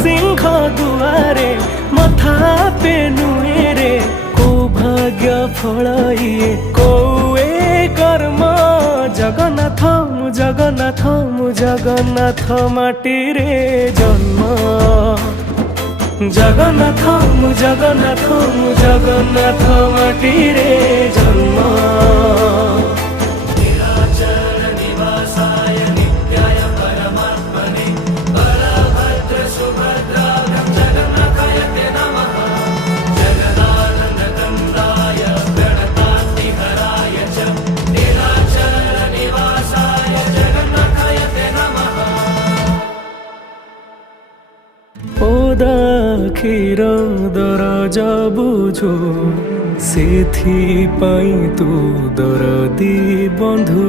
सिंह दुआरे मथा पे नुएरे को भाग्य फल ये कोए कर्म जगन्नाथ मु जगन्नाथ मु जगन्नाथ माटी रे जन्म जगन्नाथ मु जगन्नाथ मु जगन्नाथ माटी रे जन्म ओदा क्षीर दरज बुझो सेथि पाई तू दरदी बंधु